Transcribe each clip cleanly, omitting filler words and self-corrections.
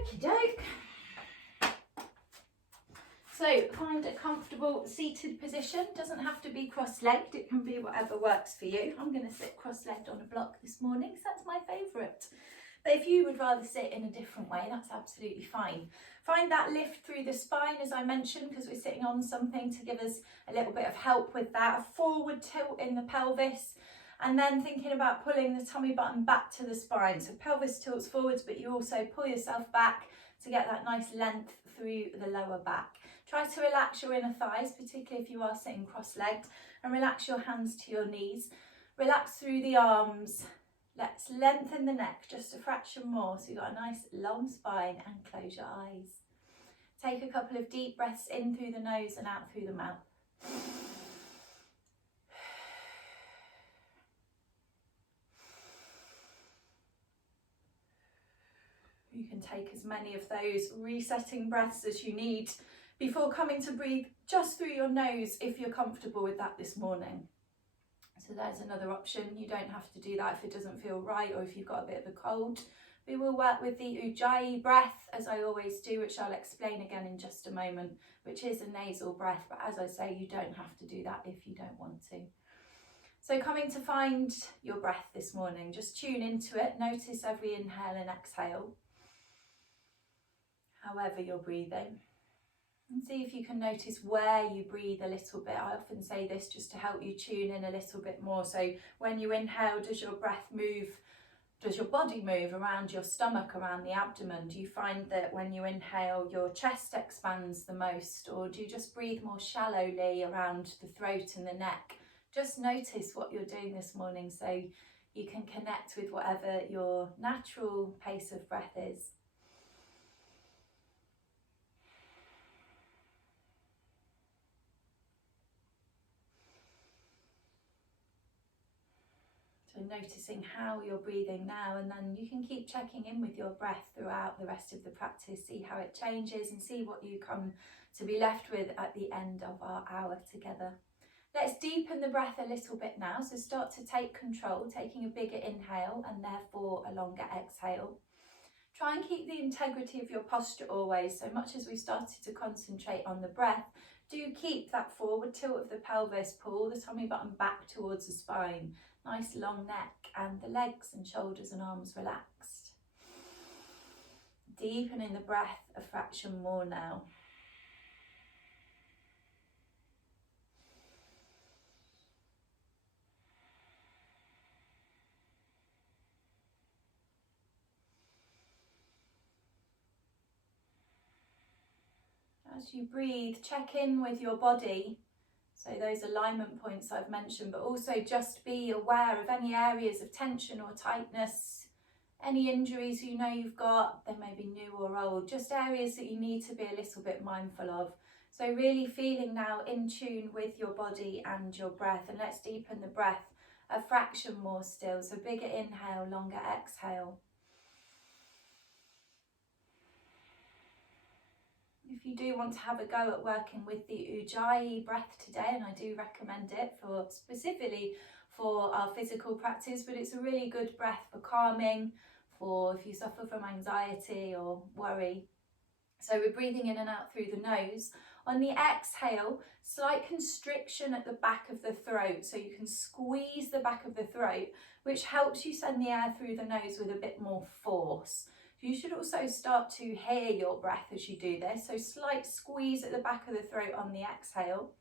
Okie doke. So find a comfortable seated position. Doesn't have to be cross-legged, it can be whatever works for you. I'm going to sit cross-legged on a block this morning because that's my favourite. But if you would rather sit in a different way, that's absolutely fine. Find that lift through the spine, as I mentioned, because we're sitting on something to give us a little bit of help with that. A forward tilt in the pelvis, and then thinking about pulling the tummy button back to the spine. So pelvis tilts forwards, but you also pull yourself back to get that nice length through the lower back. Try to relax your inner thighs, particularly if you are sitting cross-legged, and relax your hands to your knees. Relax through the arms. Let's lengthen the neck just a fraction more, so you've got a nice long spine, and close your eyes. Take a couple of deep breaths in through the nose and out through the mouth. You can take as many of those resetting breaths as you need before coming to breathe just through your nose if you're comfortable with that this morning. So there's another option. You don't have to do that if it doesn't feel right or if you've got a bit of a cold. We will work with the Ujjayi breath, as I always do, which I'll explain again in just a moment, which is a nasal breath. But as I say, you don't have to do that if you don't want to. So coming to find your breath this morning, just tune into it. Notice every inhale and exhale, however you're breathing. And see if you can notice where you breathe a little bit. I often say this just to help you tune in a little bit more. So when you inhale, does your breath move, does your body move around your stomach, around the abdomen? Do you find that when you inhale, your chest expands the most? Or do you just breathe more shallowly around the throat and the neck? Just notice what you're doing this morning so you can connect with whatever your natural pace of breath is. So noticing how you're breathing now, and then you can keep checking in with your breath throughout the rest of the practice, see how it changes and see what you come to be left with at the end of our hour together. Let's deepen the breath a little bit now. So start to take control, taking a bigger inhale and therefore a longer exhale. Try and keep the integrity of your posture always. So much as we've started to concentrate on the breath, do keep that forward tilt of the pelvis, pull the tummy button back towards the spine. Nice long neck, and the legs and shoulders and arms relaxed. Deepening the breath a fraction more now. As you breathe, check in with your body. So those alignment points I've mentioned, but also just be aware of any areas of tension or tightness, any injuries you know you've got, they may be new or old, just areas that you need to be a little bit mindful of. So really feeling now in tune with your body and your breath, and let's deepen the breath a fraction more still. So bigger inhale, longer exhale. If you do want to have a go at working with the Ujjayi breath today, and I do recommend it for specifically for our physical practice, but it's a really good breath for calming, for if you suffer from anxiety or worry. So we're breathing in and out through the nose. On the exhale, slight constriction at the back of the throat, so you can squeeze the back of the throat, which helps you send the air through the nose with a bit more force. You should also start to hear your breath as you do this, so slight squeeze at the back of the throat on the exhale,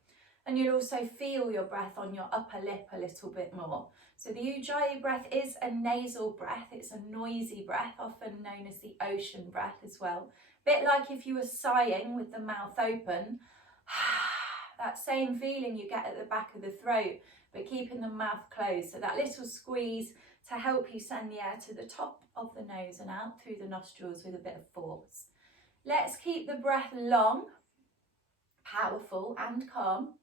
and you'll also feel your breath on your upper lip a little bit more. So the Ujjayi breath is a nasal breath, it's a noisy breath, often known as the ocean breath as well. Bit like if you were sighing with the mouth open, that same feeling you get at the back of the throat, but keeping the mouth closed, so that little squeeze to help you send the air to the top of the nose and out through the nostrils with a bit of force. Let's keep the breath long, powerful and calm.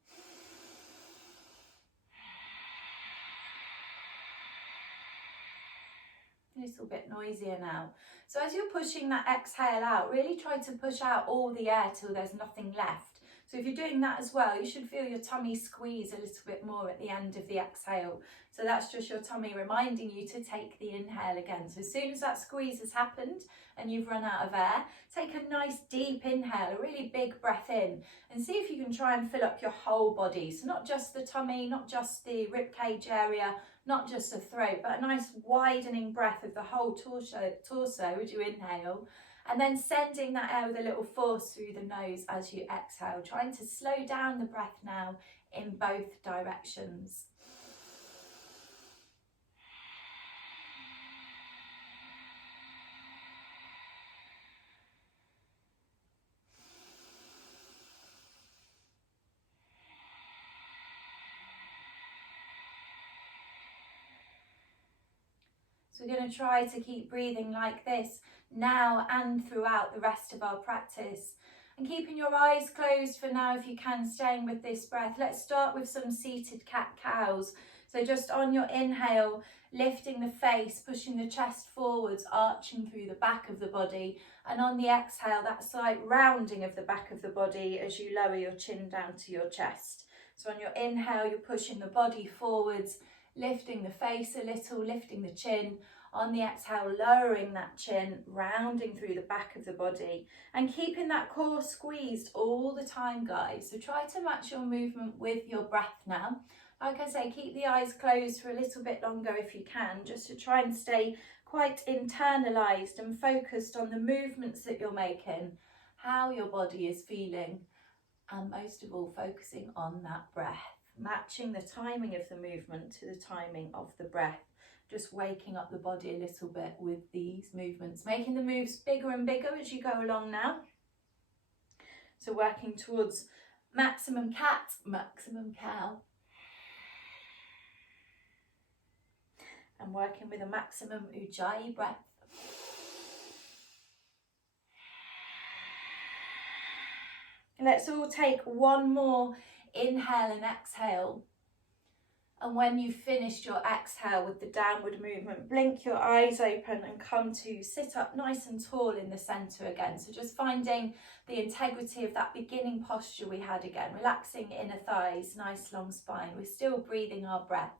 A little bit noisier now. So as you're pushing that exhale out, really try to push out all the air till there's nothing left. So if you're doing that as well, you should feel your tummy squeeze a little bit more at the end of the exhale. So that's just your tummy reminding you to take the inhale again. So as soon as that squeeze has happened and you've run out of air, take a nice deep inhale, a really big breath in, and see if you can try and fill up your whole body. So not just the tummy, not just the ribcage area, not just the throat, but a nice widening breath of the whole torso as you inhale. And then sending that air with a little force through the nose as you exhale, trying to slow down the breath now in both directions. So we're going to try to keep breathing like this now and throughout the rest of our practice. And keeping your eyes closed for now if you can, staying with this breath. Let's start with some seated cat-cows. So just on your inhale, lifting the face, pushing the chest forwards, arching through the back of the body. And on the exhale, that slight rounding of the back of the body as you lower your chin down to your chest. So on your inhale, you're pushing the body forwards, lifting the face a little, lifting the chin. On the exhale, lowering that chin, rounding through the back of the body and keeping that core squeezed all the time, guys. So try to match your movement with your breath now. Like I say, keep the eyes closed for a little bit longer if you can, just to try and stay quite internalized and focused on the movements that you're making, how your body is feeling, and most of all, focusing on that breath. Matching the timing of the movement to the timing of the breath. Just waking up the body a little bit with these movements. Making the moves bigger and bigger as you go along now. So working towards maximum cat, maximum cow. And working with a maximum ujjayi breath. Let's all take one more inhale and exhale. And when you've finished your exhale with the downward movement, blink your eyes open and come to sit up nice and tall in the centre again. So just finding the integrity of that beginning posture we had again, relaxing inner thighs, nice long spine. We're still breathing our breath.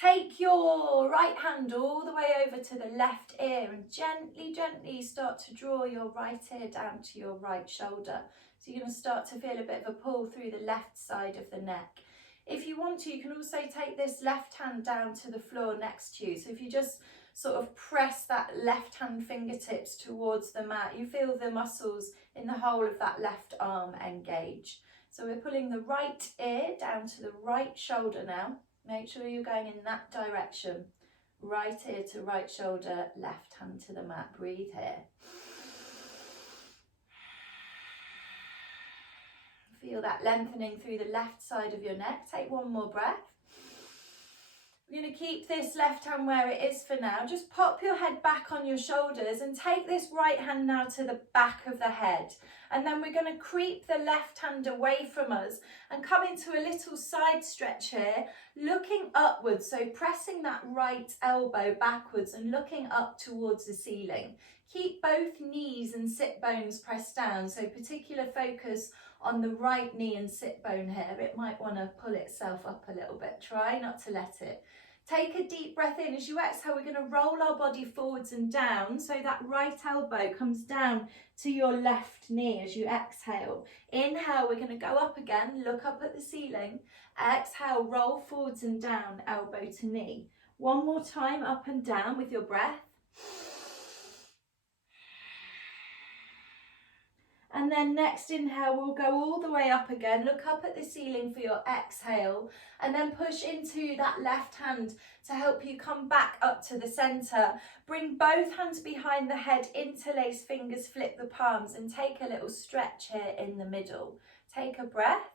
Take your right hand all the way over to the left ear and gently, gently start to draw your right ear down to your right shoulder. So you're going to start to feel a bit of a pull through the left side of the neck. If you want to, you can also take this left hand down to the floor next to you. So if you just sort of press that left hand fingertips towards the mat, you feel the muscles in the whole of that left arm engage. So we're pulling the right ear down to the right shoulder now. Make sure you're going in that direction. Right ear to right shoulder, left hand to the mat. Breathe here. Feel that lengthening through the left side of your neck. Take one more breath. We're going to keep this left hand where it is for now. Just pop your head back on your shoulders and take this right hand now to the back of the head. And then we're going to creep the left hand away from us and come into a little side stretch here, looking upwards. So pressing that right elbow backwards and looking up towards the ceiling. Keep both knees and sit bones pressed down. So particular focus on the right knee and sit bone here. It might want to pull itself up a little bit. Try not to let it. Take a deep breath in. As you exhale, we're going to roll our body forwards and down so that right elbow comes down to your left knee as you exhale. Inhale, we're going to go up again, look up at the ceiling. Exhale, roll forwards and down, elbow to knee. One more time, up and down with your breath. And then next inhale, we'll go all the way up again. Look up at the ceiling for your exhale. And then push into that left hand to help you come back up to the centre. Bring both hands behind the head, interlace fingers, flip the palms, and take a little stretch here in the middle. Take a breath.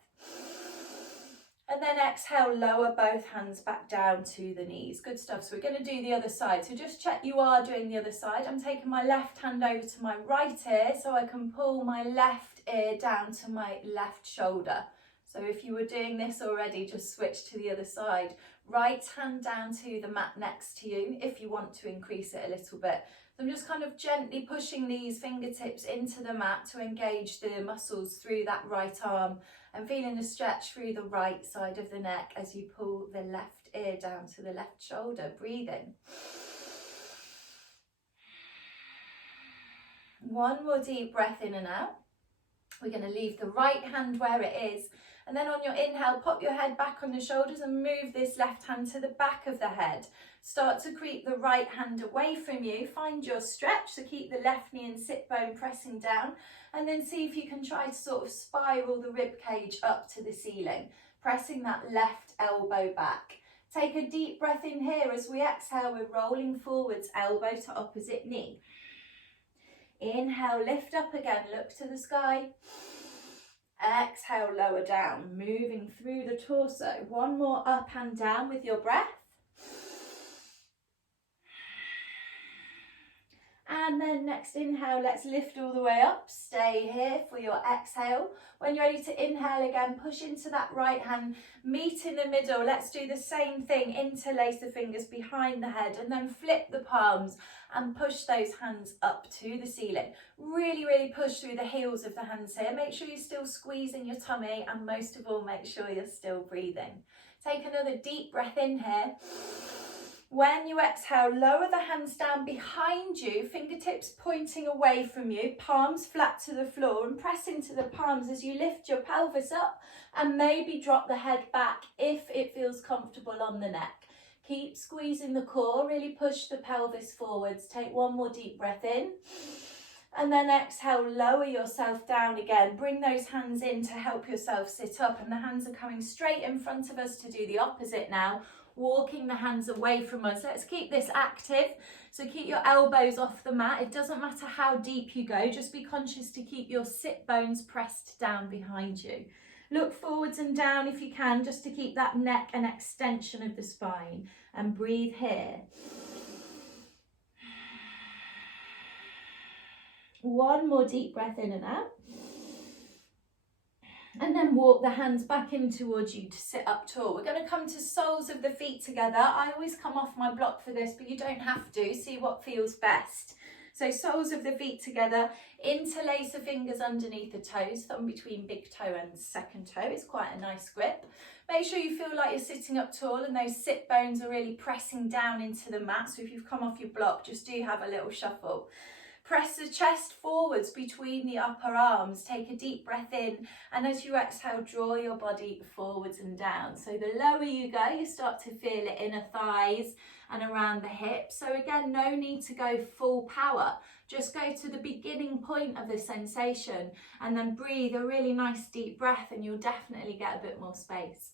And then exhale, lower both hands back down to the knees. Good stuff. So we're going to do the other side. So just check you are doing the other side. I'm taking my left hand over to my right ear so I can pull my left ear down to my left shoulder. So if you were doing this already, just switch to the other side. Right hand down to the mat next to you if you want to increase it a little bit. So I'm just kind of gently pushing these fingertips into the mat to engage the muscles through that right arm and feeling the stretch through the right side of the neck as you pull the left ear down to the left shoulder. Breathing. One more deep breath in and out. We're going to leave the right hand where it is, and then on your inhale, pop your head back on the shoulders and move this left hand to the back of the head. Start to creep the right hand away from you. Find your stretch, so keep the left knee and sit bone pressing down, and then see if you can try to sort of spiral the rib cage up to the ceiling, pressing that left elbow back. Take a deep breath in here. As we exhale, we're rolling forwards, elbow to opposite knee. Inhale, lift up again, look to the sky. Exhale, lower down, moving through the torso. One more up and down with your breath. And then next inhale, let's lift all the way up. Stay here for your exhale. When you're ready to inhale again, push into that right hand, meet in the middle. Let's do the same thing. Interlace the fingers behind the head and then flip the palms and push those hands up to the ceiling. Really, really push through the heels of the hands here. Make sure you're still squeezing your tummy, and most of all, make sure you're still breathing. Take another deep breath in here. When you exhale, lower the hands down behind you, fingertips pointing away from you, palms flat to the floor, and press into the palms as you lift your pelvis up and maybe drop the head back if it feels comfortable on the neck. Keep squeezing the core, really push the pelvis forwards. Take one more deep breath in. And then exhale, lower yourself down again. Bring those hands in to help yourself sit up, and the hands are coming straight in front of us to do the opposite now. Walking the hands away from us. Let's keep this active. So keep your elbows off the mat. It doesn't matter how deep you go, just be conscious to keep your sit bones pressed down behind you. Look forwards and down if you can, just to keep that neck and extension of the spine. And breathe here. One more deep breath in and out. And then walk the hands back in towards you to sit up tall. We're going to come to soles of the feet together. I always come off my block for this, but you don't have to. See what feels best. So soles of the feet together, interlace the fingers underneath the toes, thumb between big toe and second toe. It's quite a nice grip. Make sure you feel like you're sitting up tall and those sit bones are really pressing down into the mat. So if you've come off your block, just do have a little shuffle. Press the chest forwards between the upper arms. Take a deep breath in, and as you exhale, draw your body forwards and down. So the lower you go, you start to feel it inner thighs and around the hips. So again, no need to go full power. Just go to the beginning point of the sensation and then breathe a really nice deep breath, and you'll definitely get a bit more space.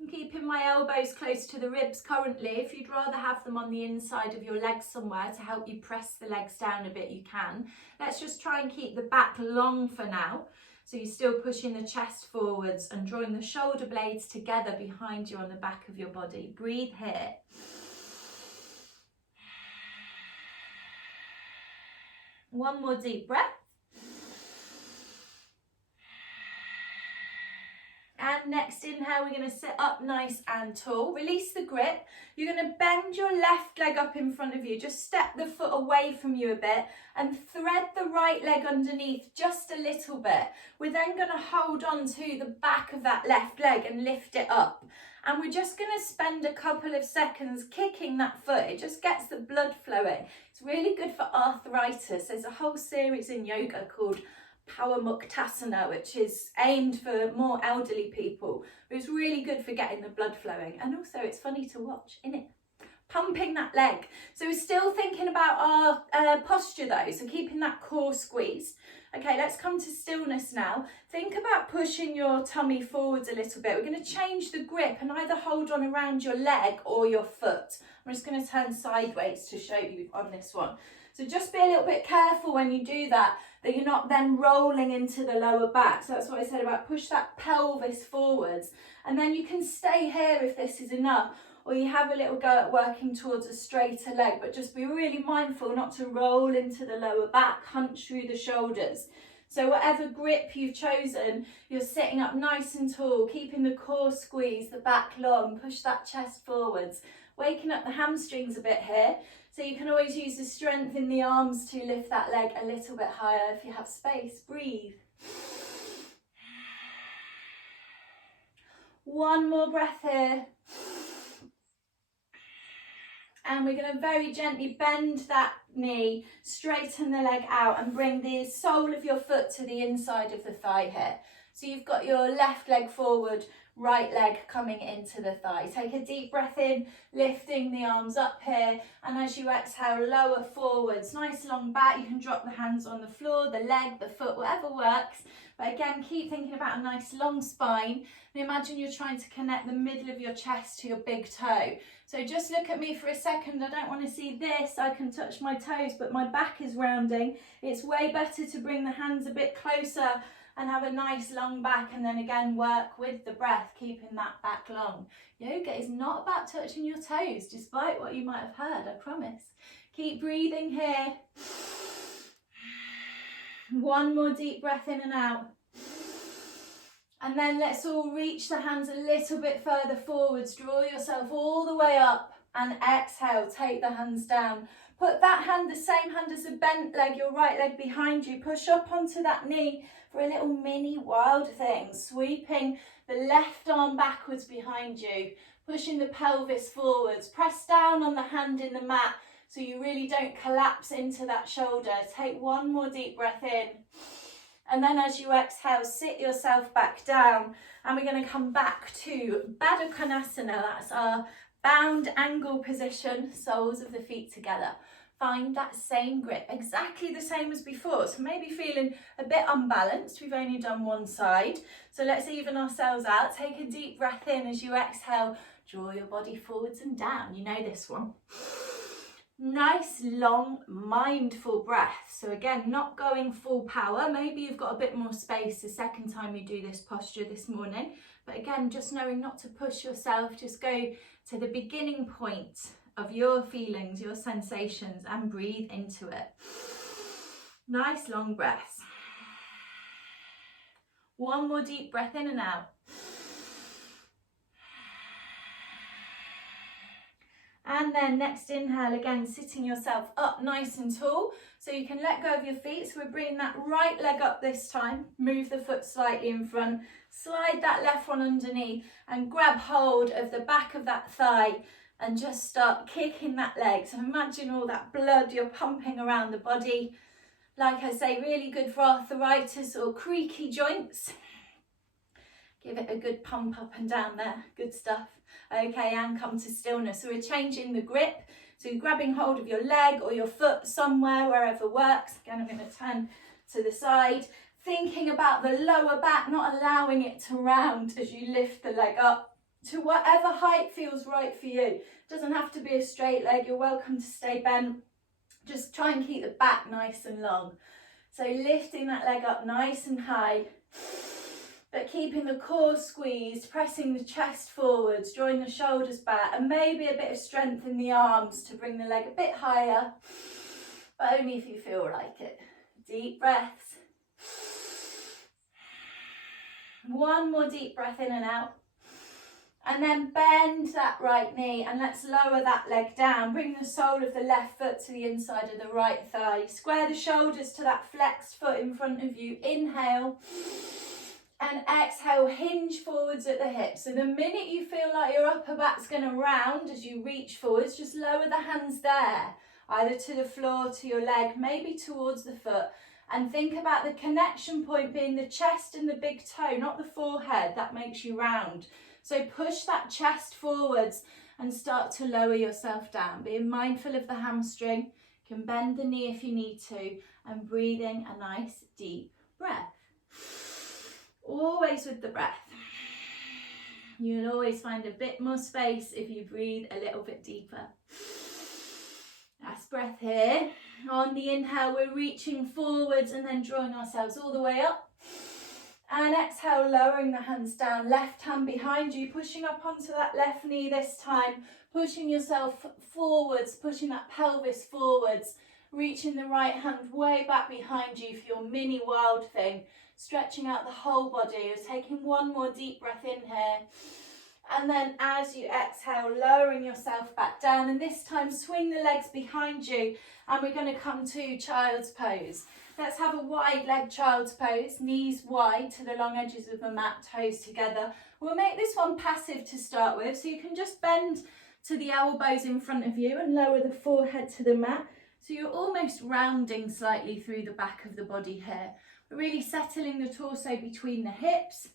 I'm keeping my elbows close to the ribs currently. If you'd rather have them on the inside of your legs somewhere to help you press the legs down a bit, you can. Let's just try and keep the back long for now. So you're still pushing the chest forwards and drawing the shoulder blades together behind you on the back of your body. Breathe here. One more deep breath. And next inhale, we're going to sit up nice and tall. Release the grip. You're going to bend your left leg up in front of you. Just step the foot away from you a bit and thread the right leg underneath just a little bit. We're then going to hold on to the back of that left leg and lift it up. And we're just going to spend a couple of seconds kicking that foot. It just gets the blood flowing. It's really good for arthritis. There's a whole series in yoga called Power Muktasana, which is aimed for more elderly people, but it's really good for getting the blood flowing, and also it's funny to watch, isn't it? Pumping that leg. So we're still thinking about our posture though, so keeping that core squeezed. Okay, let's come to stillness now. Think about pushing your tummy forwards a little bit. We're going to change the grip and either hold on around your leg or your foot. I'm just going to turn sideways to show you on this one. So just be a little bit careful when you do that you're not then rolling into the lower back. So that's what I said about push that pelvis forwards. And then you can stay here if this is enough, or you have a little go at working towards a straighter leg, but just be really mindful not to roll into the lower back, hunch through the shoulders. So whatever grip you've chosen, you're sitting up nice and tall, keeping the core squeezed, the back long, push that chest forwards, waking up the hamstrings a bit here. So you can always use the strength in the arms to lift that leg a little bit higher if you have space. Breathe. One more breath here. And we're going to very gently bend that knee, straighten the leg out and bring the sole of your foot to the inside of the thigh here. So you've got your left leg forward, right leg coming into the thigh. Take a deep breath in, lifting the arms up here. And as you exhale, lower forwards, nice long back. You can drop the hands on the floor, the leg, the foot, whatever works. But again, keep thinking about a nice long spine. And imagine you're trying to connect the middle of your chest to your big toe. So just look at me for a second. I don't want to see this. I can touch my toes, but my back is rounding. It's way better to bring the hands a bit closer and have a nice long back, and then again work with the breath, keeping that back long. Yoga is not about touching your toes, despite what you might have heard, I promise. Keep breathing here. One more deep breath in and out. And then let's all reach the hands a little bit further forwards. Draw yourself all the way up and exhale, take the hands down. Put that hand, the same hand as the bent leg, your right leg behind you. Push up onto that knee for a little mini wild thing. Sweeping the left arm backwards behind you. Pushing the pelvis forwards. Press down on the hand in the mat so you really don't collapse into that shoulder. Take one more deep breath in. And then as you exhale, sit yourself back down. And we're going to come back to Baddha Konasana. That's our bound angle position, soles of the feet together. Find that same grip, exactly the same as before. So maybe feeling a bit unbalanced. We've only done one side. So let's even ourselves out. Take a deep breath in as you exhale. Draw your body forwards and down. You know this one. Nice, long, mindful breath. So again, not going full power. Maybe you've got a bit more space the second time you do this posture this morning. But again, just knowing not to push yourself. Just go to the beginning point of your feelings, your sensations, and breathe into it. Nice, long breaths. One more deep breath in and out. And then next inhale, again, sitting yourself up nice and tall. So you can let go of your feet. So we're bringing that right leg up this time. Move the foot slightly in front. Slide that left one underneath and grab hold of the back of that thigh and just start kicking that leg. So imagine all that blood you're pumping around the body. Like I say, really good for arthritis or creaky joints. Give it a good pump up and down there. Good stuff. Okay, and come to stillness. So we're changing the grip. So you're grabbing hold of your leg or your foot somewhere, wherever works. Again, I'm going to turn to the side. Thinking about the lower back, not allowing it to round as you lift the leg up to whatever height feels right for you. It doesn't have to be a straight leg. You're welcome to stay bent. Just try and keep the back nice and long. So lifting that leg up nice and high, but keeping the core squeezed, pressing the chest forwards, drawing the shoulders back, and maybe a bit of strength in the arms to bring the leg a bit higher, but only if you feel like it. Deep breaths. One more deep breath in and out. And then bend that right knee and let's lower that leg down. Bring the sole of the left foot to the inside of the right thigh. Square the shoulders to that flexed foot in front of you. Inhale. And exhale, hinge forwards at the hips. So the minute you feel like your upper back's going to round as you reach forwards, just lower the hands there, either to the floor, to your leg, maybe towards the foot. And think about the connection point being the chest and the big toe, not the forehead. That makes you round. So push that chest forwards and start to lower yourself down. Being mindful of the hamstring. You can bend the knee if you need to. And breathing a nice deep breath. Always with the breath. You'll always find a bit more space if you breathe a little bit deeper. Last breath here. On the inhale, we're reaching forwards and then drawing ourselves all the way up. And exhale, lowering the hands down. Left hand behind you, pushing up onto that left knee this time. Pushing yourself forwards, pushing that pelvis forwards. Reaching the right hand way back behind you for your mini wild thing. Stretching out the whole body. You're taking one more deep breath in here. And then as you exhale, lowering yourself back down. And this time, swing the legs behind you. And we're going to come to child's pose. Let's have a wide leg child's pose. Knees wide to the long edges of the mat, toes together. We'll make this one passive to start with. So you can just bend to the elbows in front of you and lower the forehead to the mat. So you're almost rounding slightly through the back of the body here. We're really settling the torso between the hips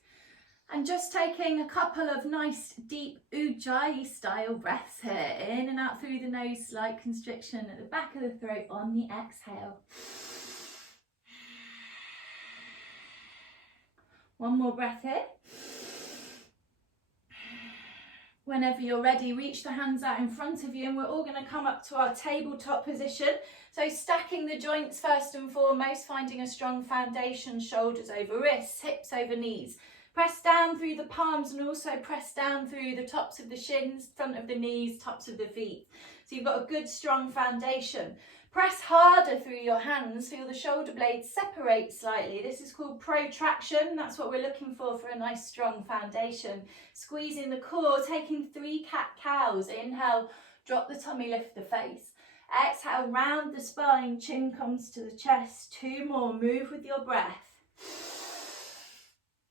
and just taking a couple of nice deep Ujjayi style breaths here. In and out through the nose, slight constriction at the back of the throat on the exhale. One more breath here. Whenever you're ready, reach the hands out in front of you and we're all going to come up to our tabletop position. So stacking the joints first and foremost, finding a strong foundation, shoulders over wrists, hips over knees. Press down through the palms and also press down through the tops of the shins, front of the knees, tops of the feet. So you've got a good strong foundation. Press harder through your hands, feel the shoulder blades separate slightly. This is called protraction. That's what we're looking for a nice strong foundation. Squeezing the core, taking 3 cat-cows. Inhale, drop the tummy, lift the face. Exhale, round the spine, chin comes to the chest. 2 more, move with your breath.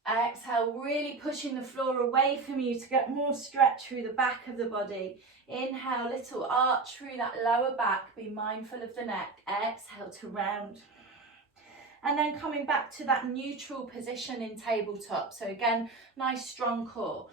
Exhale, really pushing the floor away from you to get more stretch through the back of the body. Inhale, little arch through that lower back. Be mindful of the neck. Exhale to round. And then coming back to that neutral position in tabletop. So again, nice strong core.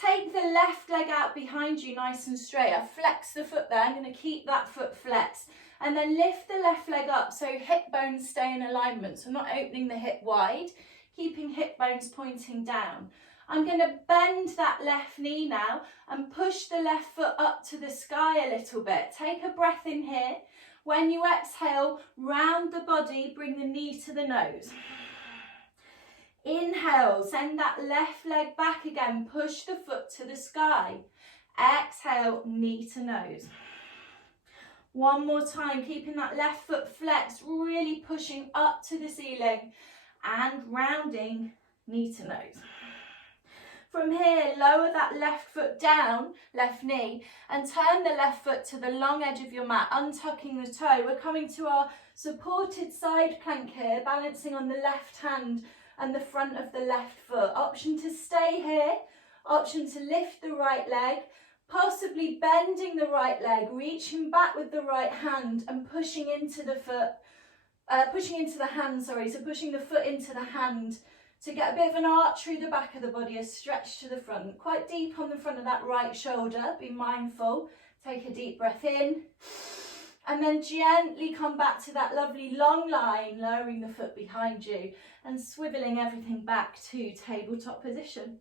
Take the left leg out behind you nice and straight. I flex the foot there. I'm going to keep that foot flexed. And then lift the left leg up so hip bones stay in alignment. So not opening the hip wide. Keeping hip bones pointing down. I'm going to bend that left knee now and push the left foot up to the sky a little bit. Take a breath in here. When you exhale, round the body, bring the knee to the nose. Inhale, send that left leg back again, push the foot to the sky. Exhale, knee to nose. One more time, keeping that left foot flexed, really pushing up to the ceiling. And rounding, knee to nose. From here, lower that left foot down, left knee, and turn the left foot to the long edge of your mat, untucking the toe. We're coming to our supported side plank here, balancing on the left hand and the front of the left foot. Option to stay here, option to lift the right leg, possibly bending the right leg, reaching back with the right hand and pushing into the foot. Pushing the foot into the hand to get a bit of an arch through the back of the body, a stretch to the front, quite deep on the front of that right shoulder. Be mindful, take a deep breath in and then gently come back to that lovely long line, lowering the foot behind you and swiveling everything back to tabletop position.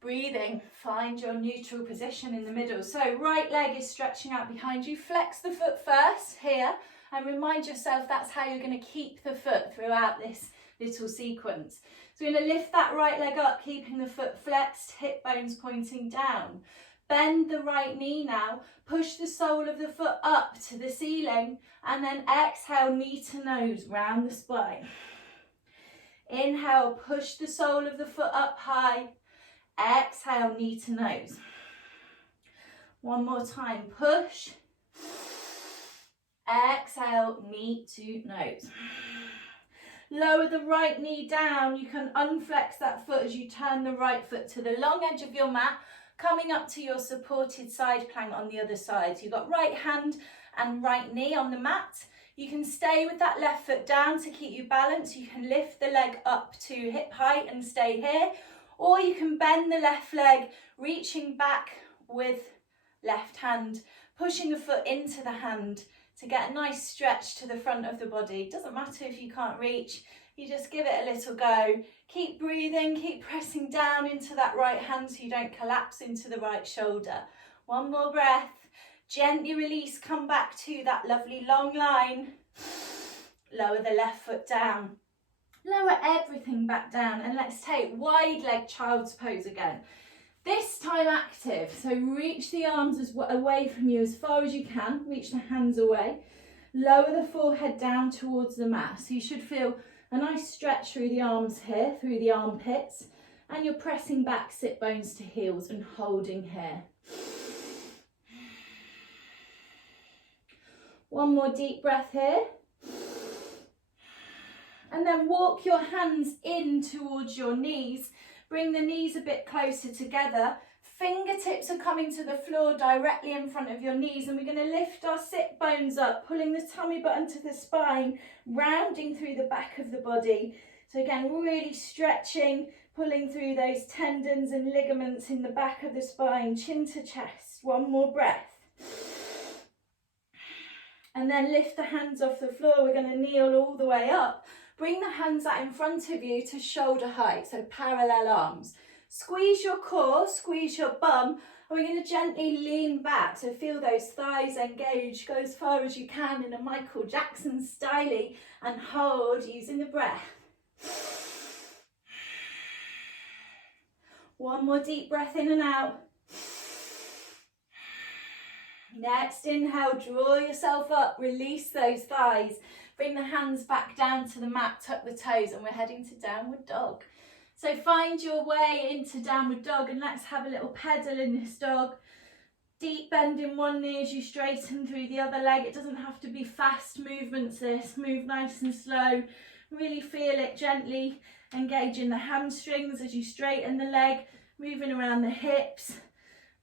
Breathing, find your neutral position in the middle. So right leg is stretching out behind you, flex the foot first here. And remind yourself that's how you're going to keep the foot throughout this little sequence. So we're going to lift that right leg up, keeping the foot flexed, hip bones pointing down. Bend the right knee now, push the sole of the foot up to the ceiling, and then exhale, knee to nose, round the spine. Inhale, push the sole of the foot up high. Exhale, knee to nose. One more time, push. Exhale, knee to nose. Lower the right knee down. You can unflex that foot as you turn the right foot to the long edge of your mat, coming up to your supported side plank on the other side. So you've got right hand and right knee on the mat. You can stay with that left foot down to keep you balanced. You can lift the leg up to hip height and stay here. Or you can bend the left leg, reaching back with left hand, pushing the foot into the hand, to get a nice stretch to the front of the body. Doesn't matter if you can't reach, you just give it a little go. Keep breathing, keep pressing down into that right hand so you don't collapse into the right shoulder. One more breath, gently release, come back to that lovely long line. Lower the left foot down. Lower everything back down and let's take wide leg child's pose again. This time active, so reach the arms away from you as far as you can, reach the hands away. Lower the forehead down towards the mat. So you should feel a nice stretch through the arms here, through the armpits, and you're pressing back sit bones to heels and holding here. One more deep breath here. And then walk your hands in towards your knees. Bring the knees a bit closer together. Fingertips are coming to the floor directly in front of your knees, and we're going to lift our sit bones up, pulling the tummy button to the spine, rounding through the back of the body. So again, really stretching, pulling through those tendons and ligaments in the back of the spine, chin to chest. One more breath. And then lift the hands off the floor. We're going to kneel all the way up. Bring the hands out in front of you to shoulder height, so parallel arms. Squeeze your core, squeeze your bum, and we're going to gently lean back. So feel those thighs engage, go as far as you can in a Michael Jackson style, and hold using the breath. One more deep breath in and out. Next inhale, draw yourself up, release those thighs. Bring the hands back down to the mat, tuck the toes, and we're heading to downward dog. So find your way into downward dog, and let's have a little pedal in this dog. Deep bend in one knee as you straighten through the other leg. It doesn't have to be fast movements this. Move nice and slow. Really feel it gently engaging the hamstrings as you straighten the leg, moving around the hips.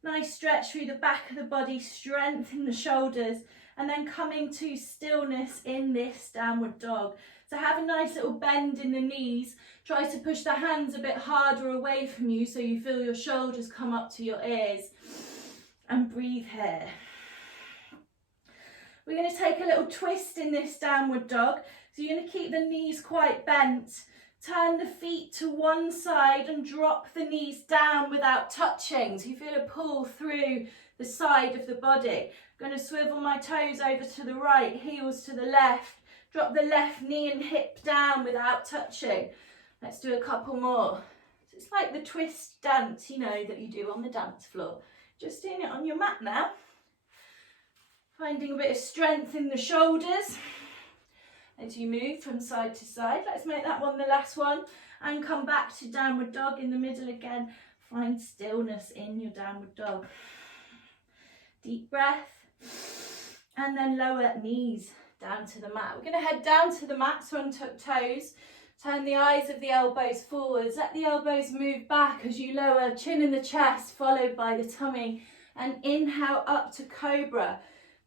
Nice stretch through the back of the body, strength in the shoulders, and then coming to stillness in this downward dog. So have a nice little bend in the knees. Try to push the hands a bit harder away from you so you feel your shoulders come up to your ears. And breathe here. We're going to take a little twist in this downward dog. So you're going to keep the knees quite bent. Turn the feet to one side and drop the knees down without touching. So you feel a pull through the side of the body. I'm going to swivel my toes over to the right, heels to the left. Drop the left knee and hip down without touching. Let's do a couple more. So it's like the twist dance, you know, that you do on the dance floor. Just doing it on your mat now. Finding a bit of strength in the shoulders as you move from side to side. Let's make that one the last one and come back to downward dog in the middle again. Find stillness in your downward dog. Deep breath and then lower knees down to the mat. We're going to head down to the mat, so untuck toes. Turn the eyes of the elbows forwards. Let the elbows move back as you lower, chin in the chest, followed by the tummy. And inhale up to cobra.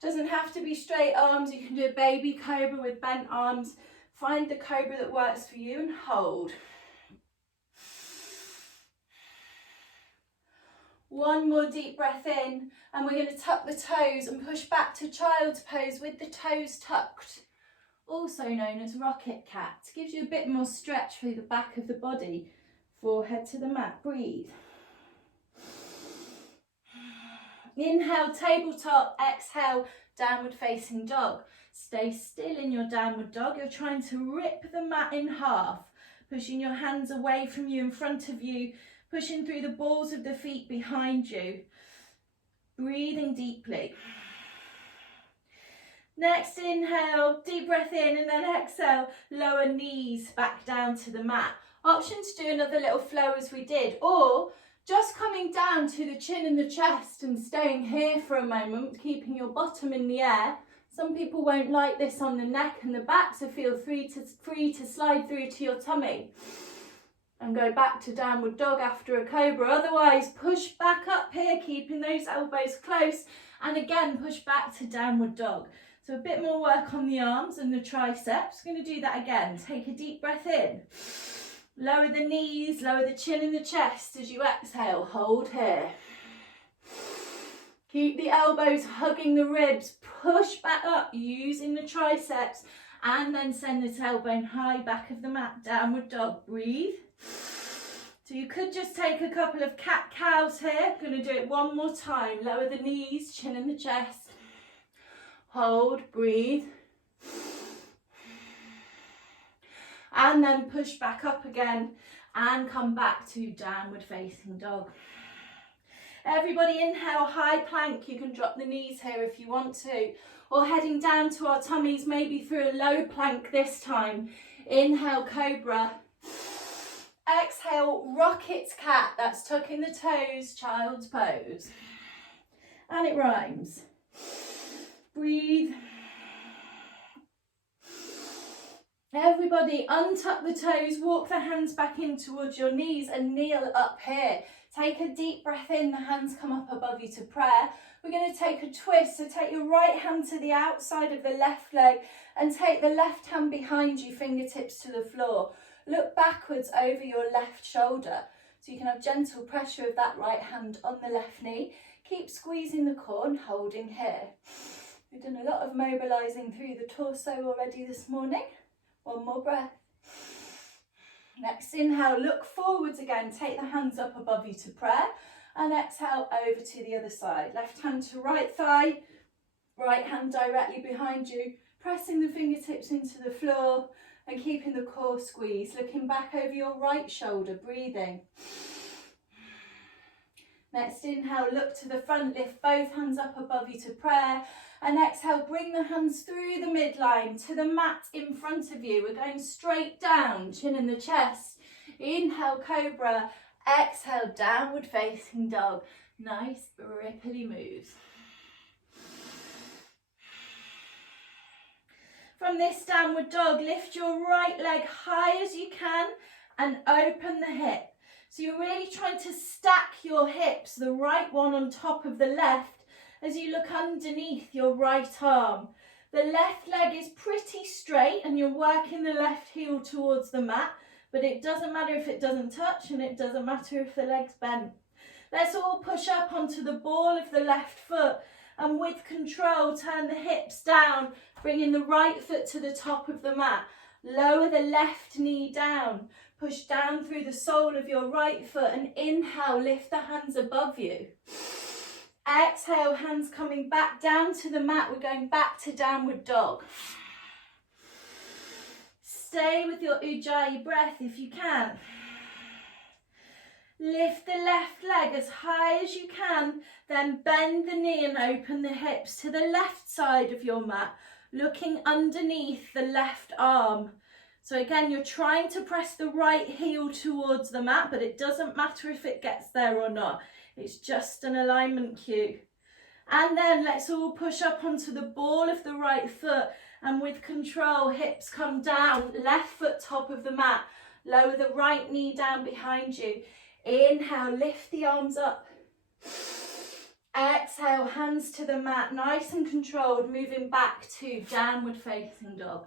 Doesn't have to be straight arms. You can do a baby cobra with bent arms. Find the cobra that works for you and hold. One more deep breath in, and we're going to tuck the toes and push back to child's pose with the toes tucked. Also known as rocket cat. Gives you a bit more stretch through the back of the body. Forehead to the mat. Breathe. Inhale, tabletop. Exhale, downward facing dog. Stay still in your downward dog. You're trying to rip the mat in half. Pushing your hands away from you, in front of you. Pushing through the balls of the feet behind you. Breathing deeply. Next inhale, deep breath in, and then exhale, lower knees back down to the mat. Option to do another little flow as we did, or just coming down to the chin and the chest and staying here for a moment, keeping your bottom in the air. Some people won't like this on the neck and the back, so feel free to slide through to your tummy and go back to downward dog after a cobra. Otherwise, push back up here, keeping those elbows close, and again, push back to downward dog. So a bit more work on the arms and the triceps. Going to do that again. Take a deep breath in. Lower the knees, lower the chin and the chest as you exhale. Hold here. Keep the elbows hugging the ribs. Push back up using the triceps, and then send the tailbone high, back of the mat, downward dog. Breathe. So you could just take a couple of cat-cows here. Going to do it one more time. Lower the knees, chin in the chest. Hold, breathe. And then push back up again and come back to downward facing dog. Everybody inhale, high plank. You can drop the knees here if you want to. Or heading down to our tummies, maybe through a low plank this time. Inhale, cobra. Exhale, rocket cat. That's tucking the toes, child's pose. And it rhymes. Breathe. Everybody untuck the toes, walk the hands back in towards your knees and kneel up here. Take a deep breath in, the hands come up above you to prayer. We're going to take a twist, so take your right hand to the outside of the left leg and take the left hand behind you, fingertips to the floor. Look backwards over your left shoulder, so you can have gentle pressure of that right hand on the left knee. Keep squeezing the core and holding here. We've done a lot of mobilising through the torso already this morning. One more breath. Next inhale, look forwards again. Take the hands up above you to prayer. And exhale over to the other side. Left hand to right thigh. Right hand directly behind you. Pressing the fingertips into the floor and keeping the core squeezed. Looking back over your right shoulder, breathing. Next inhale, look to the front. Lift both hands up above you to prayer. And exhale, bring the hands through the midline to the mat in front of you. We're going straight down, chin in the chest. Inhale, cobra. Exhale, downward facing dog. Nice ripply moves. From this downward dog, lift your right leg high as you can and open the hip. So you're really trying to stack your hips, the right one on top of the left, as you look underneath your right arm. The left leg is pretty straight and you're working the left heel towards the mat, but it doesn't matter if it doesn't touch and it doesn't matter if the leg's bent. Let's all push up onto the ball of the left foot and with control turn the hips down, bringing the right foot to the top of the mat. Lower the left knee down, push down through the sole of your right foot and inhale, lift the hands above you. Exhale, hands coming back down to the mat. We're going back to downward dog. Stay with your Ujjayi breath if you can. Lift the left leg as high as you can, then bend the knee and open the hips to the left side of your mat, looking underneath the left arm. So again, you're trying to press the right heel towards the mat, but it doesn't matter if it gets there or not. It's just an alignment cue. And then let's all push up onto the ball of the right foot and with control, hips come down, left foot top of the mat. Lower the right knee down behind you. Inhale, lift the arms up. Exhale, hands to the mat, nice and controlled, moving back to downward facing dog.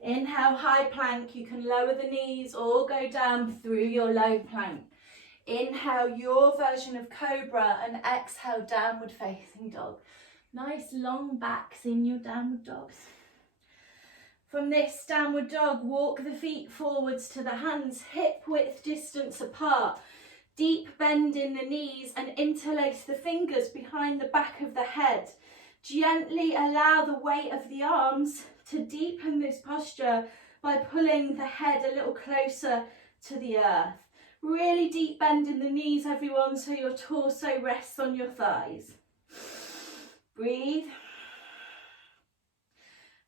Inhale, high plank. You can lower the knees or go down through your low plank. Inhale, your version of cobra and exhale, downward facing dog. Nice long backs in your downward dogs. From this downward dog, walk the feet forwards to the hands, hip width distance apart. Deep bend in the knees and interlace the fingers behind the back of the head. Gently allow the weight of the arms to deepen this posture by pulling the head a little closer to the earth. Really deep bend in the knees, everyone, so your torso rests on your thighs. Breathe.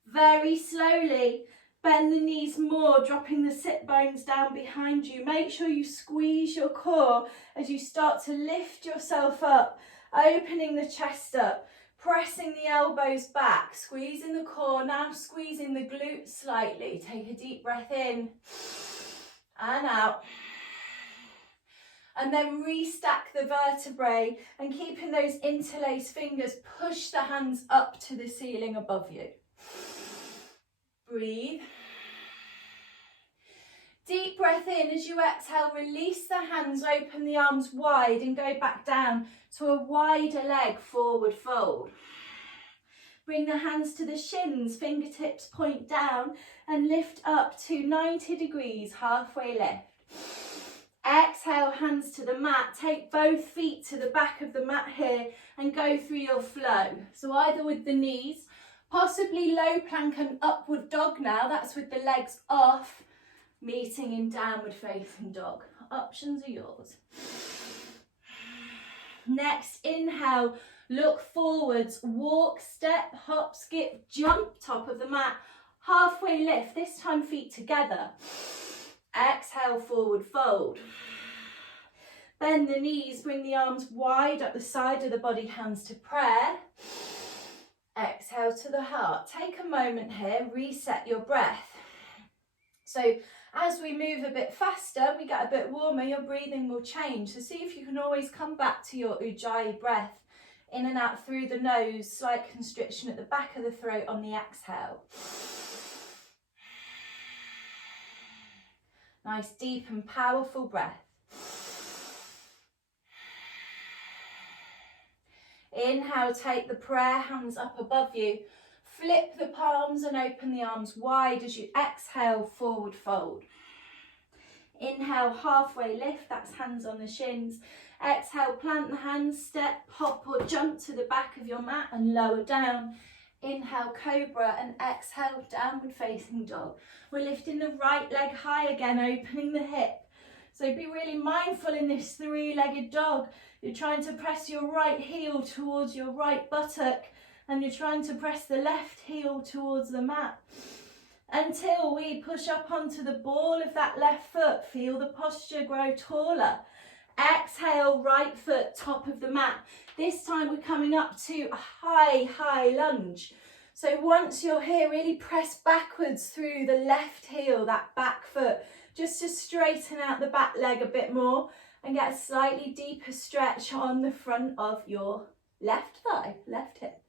Very slowly, bend the knees more, dropping the sit bones down behind you. Make sure you squeeze your core as you start to lift yourself up, opening the chest up. Pressing the elbows back, squeezing the core, now squeezing the glutes slightly. Take a deep breath in and out. And then restack the vertebrae and keeping those interlaced fingers, push the hands up to the ceiling above you. Breathe. Deep breath in. As you exhale, release the hands, open the arms wide and go back down to a wider leg forward fold. Bring the hands to the shins, fingertips point down and lift up to 90 degrees, halfway lift. Exhale, hands to the mat. Take both feet to the back of the mat here and go through your flow. So either with the knees, possibly low plank and upward dog now. That's with the legs off, meeting in downward facing dog. Options are yours. Next, inhale, look forwards, walk, step, hop, skip, jump, top of the mat, halfway lift, this time feet together. Exhale, forward fold. Bend the knees, bring the arms wide up the side of the body, hands to prayer. Exhale to the heart. Take a moment here, reset your breath. So as we move a bit faster, we get a bit warmer, your breathing will change. So see if you can always come back to your Ujjayi breath. In and out through the nose, slight constriction at the back of the throat on the exhale. Nice, deep and powerful breath. Inhale, take the prayer hands up above you. Flip the palms and open the arms wide as you exhale, forward fold. Inhale, halfway lift, that's hands on the shins. Exhale, plant the hands, step, hop or jump to the back of your mat and lower down. Inhale, cobra, and exhale, downward facing dog. We're lifting the right leg high again, opening the hip. So be really mindful in this three-legged dog. You're trying to press your right heel towards your right buttock and you're trying to press the left heel towards the mat. Until we push up onto the ball of that left foot, feel the posture grow taller. Exhale, right foot, top of the mat. This time we're coming up to a high lunge. So once you're here, really press backwards through the left heel, that back foot, just to straighten out the back leg a bit more and get a slightly deeper stretch on the front of your left thigh, left hip.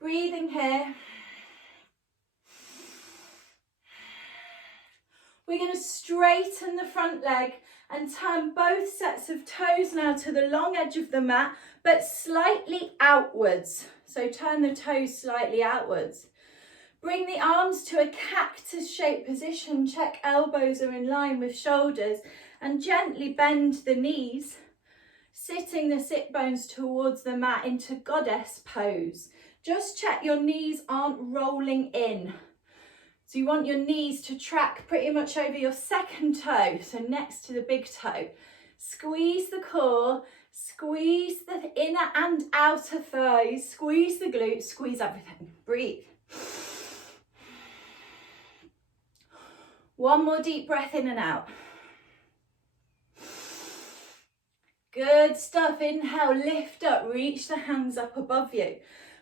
Breathing here. We're going to straighten the front leg and turn both sets of toes now to the long edge of the mat, but slightly outwards. So turn the toes slightly outwards. Bring the arms to a cactus shaped position. Check elbows are in line with shoulders and gently bend the knees, sitting the sit bones towards the mat into goddess pose. Just check your knees aren't rolling in. So you want your knees to track pretty much over your second toe, so next to the big toe. Squeeze the core, squeeze the inner and outer thighs, squeeze the glutes, squeeze everything. Breathe. One more deep breath in and out. Good stuff. Inhale, lift up, reach the hands up above you.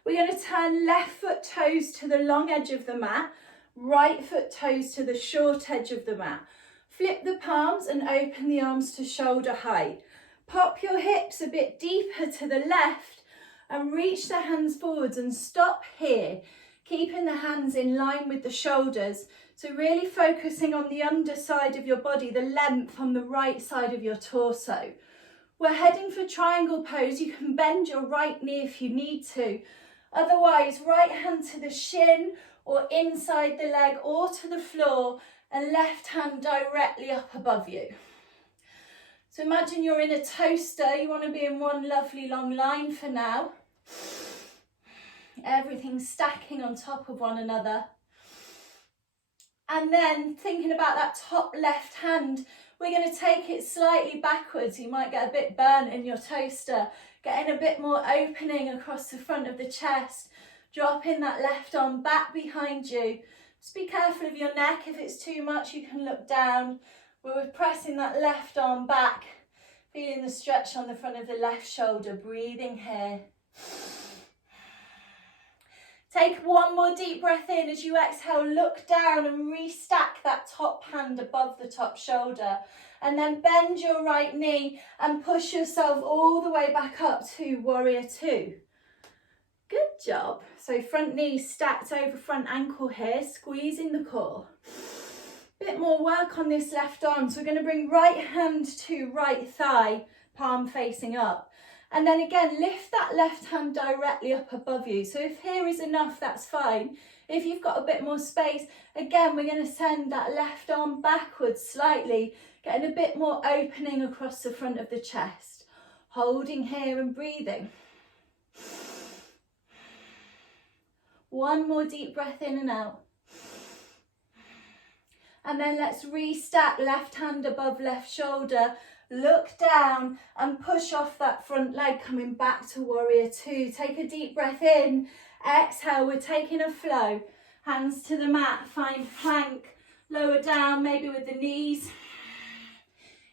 We're going to turn left foot toes to the long edge of the mat, right foot toes to the short edge of the mat. Flip the palms and open the arms to shoulder height. Pop your hips a bit deeper to the left and reach the hands forwards and stop here, keeping the hands in line with the shoulders. So really focusing on the underside of your body, the length on the right side of your torso. We're heading for triangle pose. You can bend your right knee if you need to. Otherwise, right hand to the shin or inside the leg or to the floor and left hand directly up above you. So imagine you're in a toaster. You want to be in one lovely long line for now. Everything stacking on top of one another. And then thinking about that top left hand, we're going to take it slightly backwards. You might get a bit burnt in your toaster. Getting a bit more opening across the front of the chest. Dropping that left arm back behind you. Just be careful of your neck. If it's too much, you can look down. We're pressing that left arm back. Feeling the stretch on the front of the left shoulder. Breathing here. Take one more deep breath in. As you exhale, look down and restack that top hand above the top shoulder. And then bend your right knee and push yourself all the way back up to warrior two. Good job. So front knee stacked over front ankle here, squeezing the core. Bit more work on this left arm. So we're going to bring right hand to right thigh, palm facing up. And then again, lift that left hand directly up above you. So if here is enough, that's fine. If you've got a bit more space, again, we're going to send that left arm backwards slightly, getting a bit more opening across the front of the chest. Holding here and breathing. One more deep breath in and out. And then let's restack left hand above left shoulder. Look down and push off that front leg, coming back to warrior two. Take a deep breath in. Exhale, we're taking a flow. Hands to the mat, find plank. Lower down, maybe with the knees.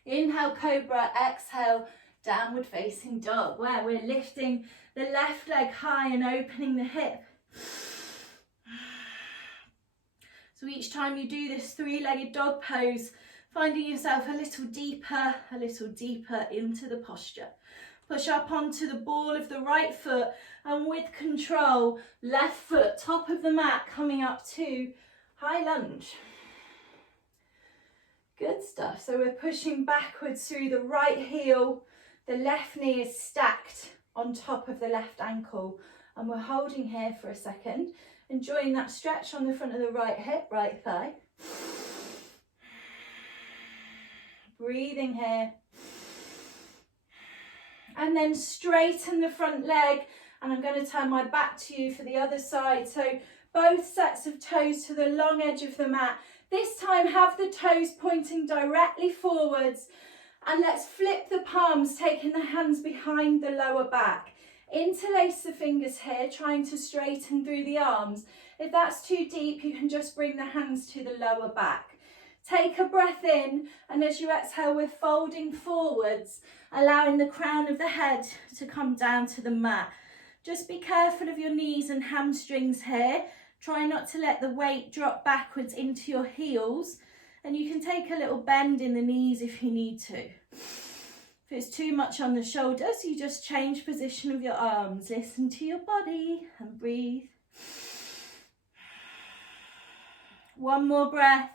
Inhale, cobra. Exhale, downward facing dog, where we're lifting the left leg high and opening the hip. So each time you do this three-legged dog pose, finding yourself a little deeper into the posture. Push up onto the ball of the right foot, and with control, left foot, top of the mat, coming up to high lunge. Good stuff. So we're pushing backwards through the right heel. The left knee is stacked on top of the left ankle, and we're holding here for a second, enjoying that stretch on the front of the right hip, right thigh. Breathing here. And then straighten the front leg, and I'm going to turn my back to you for the other side. So both sets of toes to the long edge of the mat. This time have the toes pointing directly forwards, and let's flip the palms, taking the hands behind the lower back. Interlace the fingers here, trying to straighten through the arms. If that's too deep, you can just bring the hands to the lower back. Take a breath in, and as you exhale, we're folding forwards, allowing the crown of the head to come down to the mat. Just be careful of your knees and hamstrings here. Try not to let the weight drop backwards into your heels, and you can take a little bend in the knees if you need to. If it's too much on the shoulders, you just change position of your arms. Listen to your body and breathe. One more breath.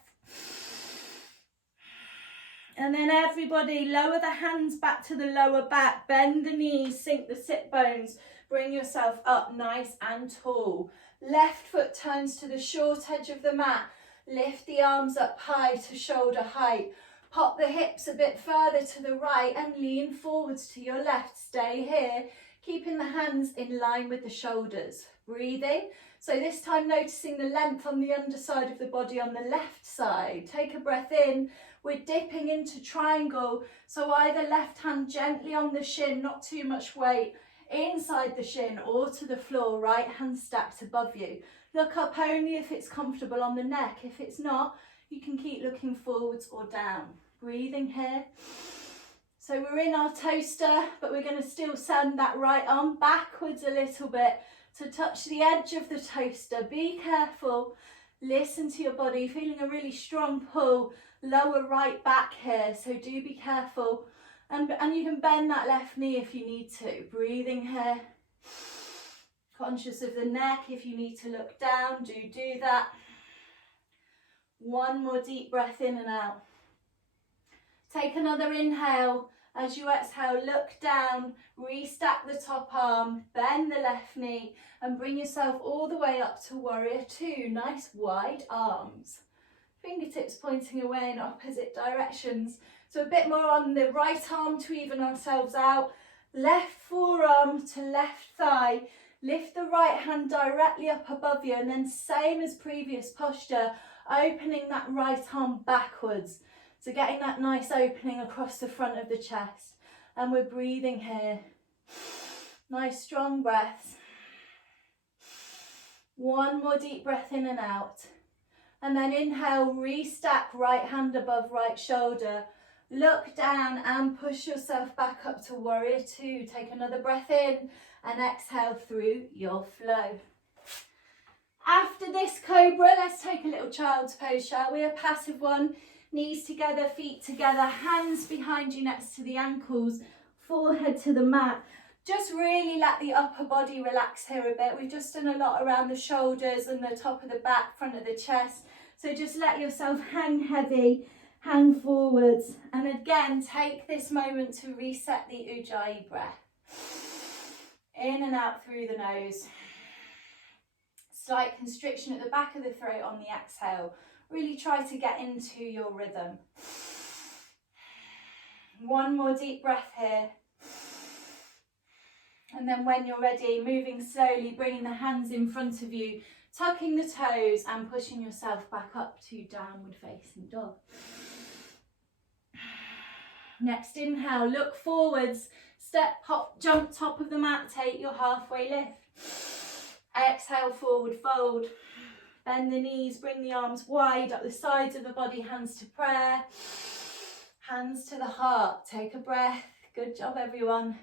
And then everybody, lower the hands back to the lower back, bend the knees, sink the sit bones, bring yourself up nice and tall. Left foot turns to the short edge of the mat, lift the arms up high to shoulder height. Pop the hips a bit further to the right and lean forwards to your left. Stay here, keeping the hands in line with the shoulders. Breathing. So this time noticing the length on the underside of the body on the left side. Take a breath in. We're dipping into triangle. So either left hand gently on the shin, not too much weight, inside the shin or to the floor, right hand stacked above you. Look up only if it's comfortable on the neck. If it's not, you can keep looking forwards or down. Breathing here. So we're in our toaster, but we're going to still send that right arm backwards a little bit to touch the edge of the toaster. Be careful. Listen to your body. Feeling a really strong pull. Lower right back here, so do be careful. And you can bend that left knee if you need to. Breathing here. Conscious of the neck. If you need to look down, do that. One more deep breath in and out. Take another inhale. As you exhale, look down, restack the top arm, bend the left knee, and bring yourself all the way up to warrior two. Nice wide arms. Fingertips pointing away in opposite directions. So a bit more on the right arm to even ourselves out. Left forearm to left thigh. Lift the right hand directly up above you, and then same as previous posture, opening that right arm backwards. So getting that nice opening across the front of the chest. And we're breathing here. Nice strong breaths. One more deep breath in and out. And then inhale, restack right hand above right shoulder. Look down and push yourself back up to warrior two. Take another breath in and exhale through your flow. After this cobra, let's take a little child's pose, shall we? A passive one. Knees together, feet together, hands behind you next to the ankles, forehead to the mat. Just really let the upper body relax here a bit. We've just done a lot around the shoulders and the top of the back, front of the chest. So just let yourself hang heavy, hang forwards. And again, take this moment to reset the Ujjayi breath. In and out through the nose. Slight constriction at the back of the throat on the exhale. Really try to get into your rhythm. One more deep breath here. And And then when you're ready, moving slowly, bringing the hands in front of you, tucking the toes and pushing yourself back up to downward facing dog. Next inhale, look forwards, step, hop, jump top of the mat, take your halfway lift. Exhale, forward fold. Bend the knees, bring the arms wide up the sides of the body, hands to prayer. Hands to the heart, take a breath. Good job, everyone.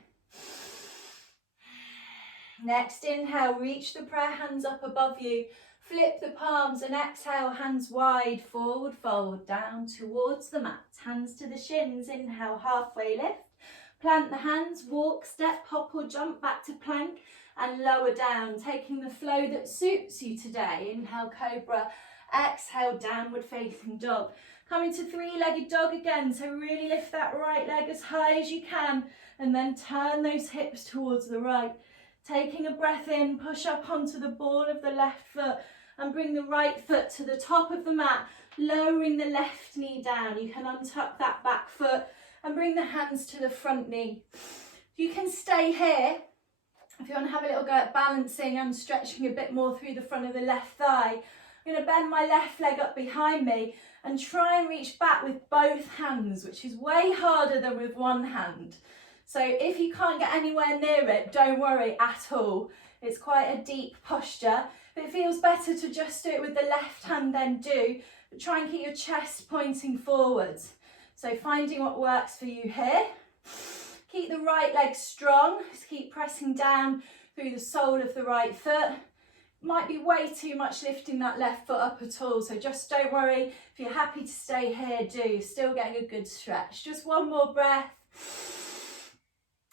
Next inhale, reach the prayer hands up above you. Flip the palms and exhale, hands wide, forward fold, down towards the mat. Hands to the shins, inhale, halfway lift. Plant the hands, walk, step, hop or jump back to plank and lower down, taking the flow that suits you today. Inhale, cobra, exhale, downward facing dog. Coming to three-legged dog again, so really lift that right leg as high as you can and then turn those hips towards the right. Taking a breath in, push up onto the ball of the left foot and bring the right foot to the top of the mat, lowering the left knee down. You can untuck that back foot and bring the hands to the front knee. You can stay here. If you want to have a little go at balancing and stretching a bit more through the front of the left thigh, I'm going to bend my left leg up behind me and try and reach back with both hands, which is way harder than with one hand. So if you can't get anywhere near it, don't worry at all. It's quite a deep posture. If it feels better to just do it with the left hand, then do. But try and keep your chest pointing forwards. So finding what works for you here. Keep the right leg strong. Just keep pressing down through the sole of the right foot. Might be way too much lifting that left foot up at all. So just don't worry. If you're happy to stay here, do. Still getting a good stretch. Just one more breath.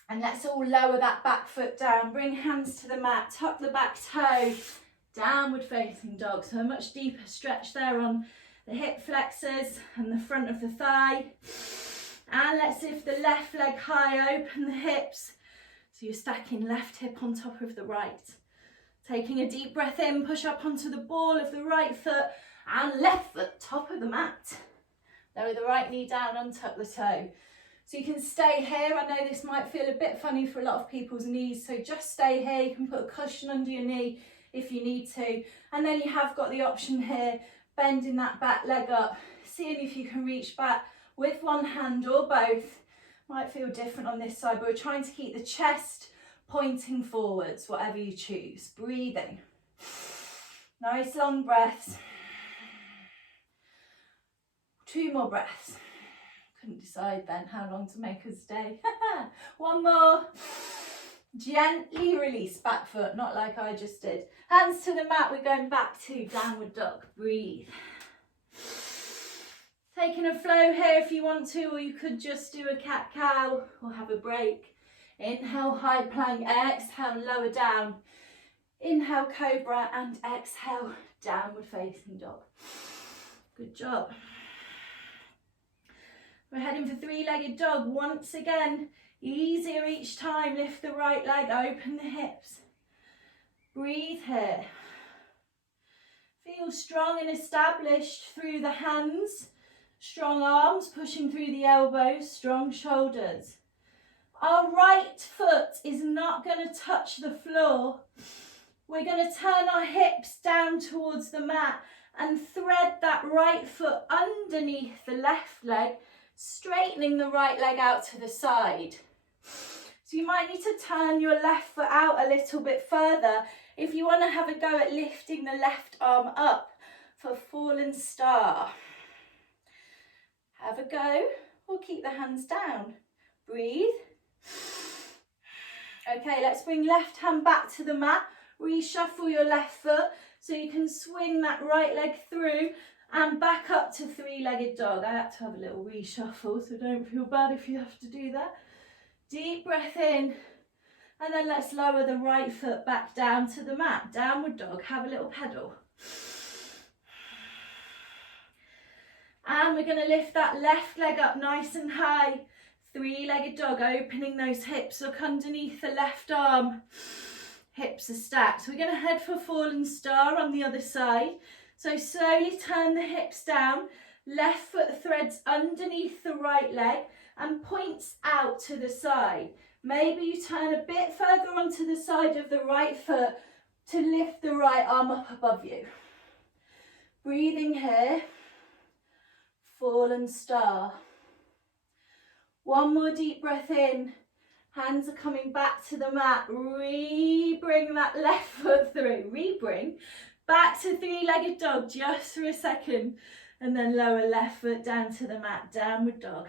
And let's all lower that back foot down. Bring hands to the mat, tuck the back toe, downward facing dog. So a much deeper stretch there on the hip flexors and the front of the thigh. And let's lift the left leg high, open the hips. So you're stacking left hip on top of the right. Taking a deep breath in, push up onto the ball of the right foot and left foot, top of the mat. Lower the right knee down, untuck the toe. So you can stay here. I know this might feel a bit funny for a lot of people's knees, so just stay here. You can put a cushion under your knee if you need to. And then you have got the option here, bending that back leg up, seeing if you can reach back with one hand or both. Might feel different on this side, but we're trying to keep the chest pointing forwards, whatever you choose. Breathing. Nice long breaths. 2 more breaths. Couldn't decide then how long to make us stay. One more. Gently release back foot, not like I just did. Hands to the mat, we're going back to downward dog. Breathe. Taking a flow here if you want to, or you could just do a cat-cow or have a break. Inhale, high plank, exhale, lower down. Inhale, cobra, and exhale, downward facing dog. Good job. We're heading for three-legged dog. Once again, easier each time. Lift the right leg, open the hips. Breathe here. Feel strong and established through the hands. Strong arms pushing through the elbows, strong shoulders. Our right foot is not going to touch the floor. We're going to turn our hips down towards the mat and thread that right foot underneath the left leg, straightening the right leg out to the side. So you might need to turn your left foot out a little bit further if you want to have a go at lifting the left arm up for fallen star. Have a go, or keep the hands down. Breathe. Okay, let's bring left hand back to the mat. Reshuffle your left foot so you can swing that right leg through and back up to three-legged dog. I had to have a little reshuffle, so don't feel bad if you have to do that. Deep breath in, and then let's lower the right foot back down to the mat. Downward dog, have a little pedal. And we're going to lift that left leg up nice and high. Three-legged dog, opening those hips. Look underneath the left arm. Hips are stacked. So we're going to head for fallen star on the other side. So slowly turn the hips down. Left foot threads underneath the right leg and points out to the side. Maybe you turn a bit further onto the side of the right foot to lift the right arm up above you. Breathing here, fallen star. One more deep breath in, hands are coming back to the mat. Re-bring that left foot through, re-bring back to three-legged dog just for a second, and then lower left foot down to the mat, downward dog.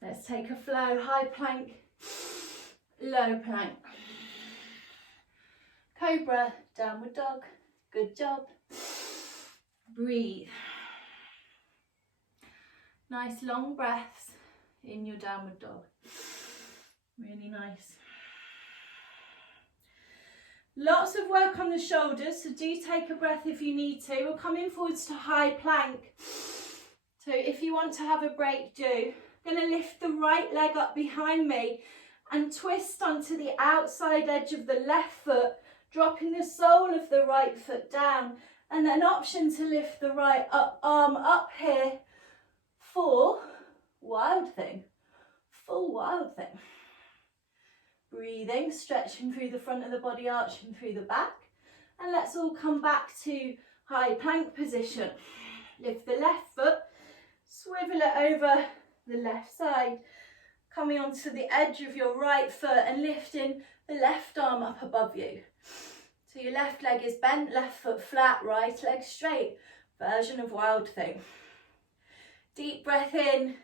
Let's take a flow, high plank, low plank. Cobra, downward dog, good job. Breathe. Nice long breaths in your downward dog. Really nice. Lots of work on the shoulders, so do take a breath if you need to. We're coming forwards to high plank. So if you want to have a break, do. I'm going to lift the right leg up behind me and twist onto the outside edge of the left foot, dropping the sole of the right foot down, and an option to lift the right arm up here for wild thing, full wild thing. Breathing, stretching through the front of the body, arching through the back, and let's all come back to high plank position. Lift the left foot, swivel it over the left side, coming onto the edge of your right foot and lifting the left arm up above you. So your left leg is bent, left foot flat, right leg straight. Version of wild thing. Deep breath in.